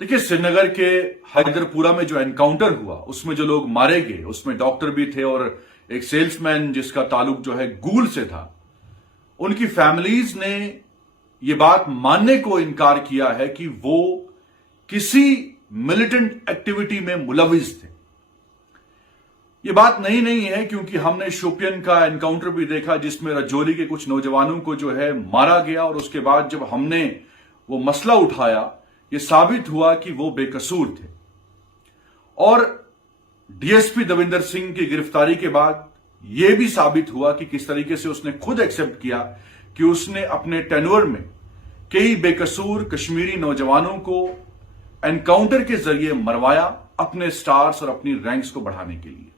देखिए, श्रीनगर के हैदरपुरा में जो एनकाउंटर हुआ उसमें जो लोग मारे गए उसमें डॉक्टर भी थे और एक सेल्समैन जिसका ताल्लुक जो है गूगल से था। उनकी फैमिलीज ने ये बात मानने को इनकार किया है कि वो किसी मिलिटेंट एक्टिविटी में मुलविस थे। ये बात नहीं है क्योंकि हमने शोपियन का एनकाउंटर भी देखा जिसमें रजौरी के कुछ नौजवानों को जो है मारा गया और उसके बाद जब हमने वो मसला उठाया ये साबित हुआ कि वो बेकसूर थे। और डीएसपी दविंदर सिंह की गिरफ्तारी के बाद यह भी साबित हुआ कि किस तरीके से उसने खुद एक्सेप्ट किया कि उसने अपने टेन्योर में कई बेकसूर कश्मीरी नौजवानों को एनकाउंटर के जरिए मरवाया अपने स्टार्स और अपनी रैंक्स को बढ़ाने के लिए।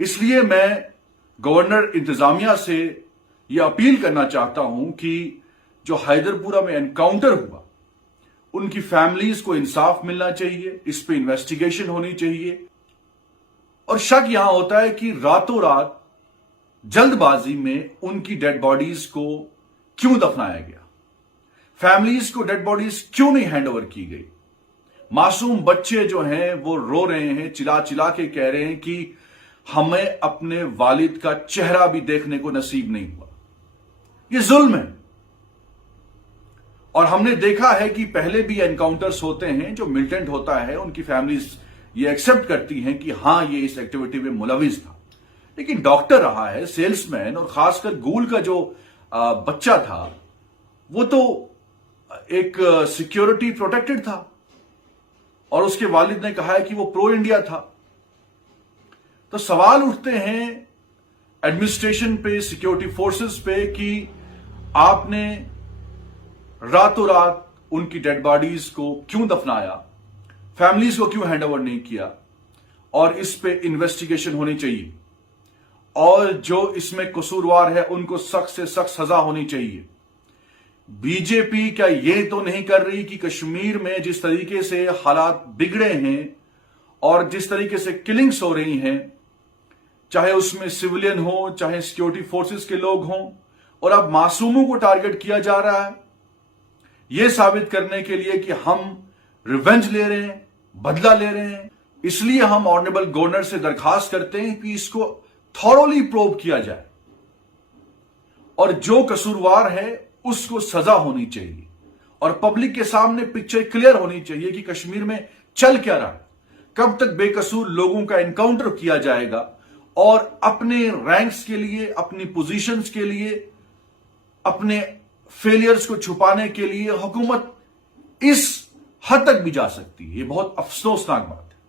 इसलिए मैं गवर्नर इंतजामिया से यह अपील करना चाहता हूं कि जो हैदरपुरा में एनकाउंटर हुआ उनकी फैमिलीज को इंसाफ मिलना चाहिए, इस पे इन्वेस्टिगेशन होनी चाहिए। और शक यहां होता है कि रातों रात जल्दबाजी में उनकी डेड बॉडीज को क्यों दफनाया गया, फैमिलीज को डेड बॉडीज क्यों नहीं हैंड ओवर की गई। मासूम बच्चे जो हैं वो रो रहे हैं, चिल्ला चिल्ला के कह रहे हैं कि हमें अपने वालिद का चेहरा भी देखने को नसीब नहीं हुआ। ये जुल्म है। और हमने देखा है कि पहले भी एनकाउंटर्स होते हैं जो मिलिटेंट होता है, उनकी फैमिलीज ये एक्सेप्ट करती हैं कि हां ये इस एक्टिविटी में मुलविस था, लेकिन डॉक्टर रहा है, सेल्समैन और खासकर गूगल का जो बच्चा था वो तो एक सिक्योरिटी प्रोटेक्टेड था और उसके वालिद ने कहा है कि वो प्रो इंडिया था। तो सवाल उठते हैं एडमिनिस्ट्रेशन पे, सिक्योरिटी फोर्सेस पे कि आपने रातों रात उनकी डेड बॉडीज को क्यों दफनाया, फैमिलीज को क्यों हैंड ओवर नहीं किया। और इस पे इन्वेस्टिगेशन होनी चाहिए और जो इसमें कसूरवार है उनको सख्त से सख्त सजा होनी चाहिए। बीजेपी क्या ये तो नहीं कर रही कि कश्मीर में जिस तरीके से हालात बिगड़े हैं और जिस तरीके से किलिंग्स हो रही हैं, चाहे उसमें सिविलियन हो चाहे सिक्योरिटी फोर्सेस के लोग हों, और अब मासूमों को टारगेट किया जा रहा है यह साबित करने के लिए कि हम रिवेंज ले रहे हैं, बदला ले रहे हैं। इसलिए हम ऑनरेबल गवर्नर से दरखास्त करते हैं कि इसको थॉरोली प्रोब किया जाए और जो कसूरवार है उसको सजा होनी चाहिए और पब्लिक के सामने पिक्चर क्लियर होनी चाहिए कि कश्मीर में चल क्या रहा है, कब तक बेकसूर लोगों का एनकाउंटर किया जाएगा और अपने रैंक्स के लिए, अपनी पोजीशंस के लिए, अपने फेलियर्स को छुपाने के लिए हुकूमत इस हद तक भी जा सकती है। ये बहुत अफसोसनाक बात है।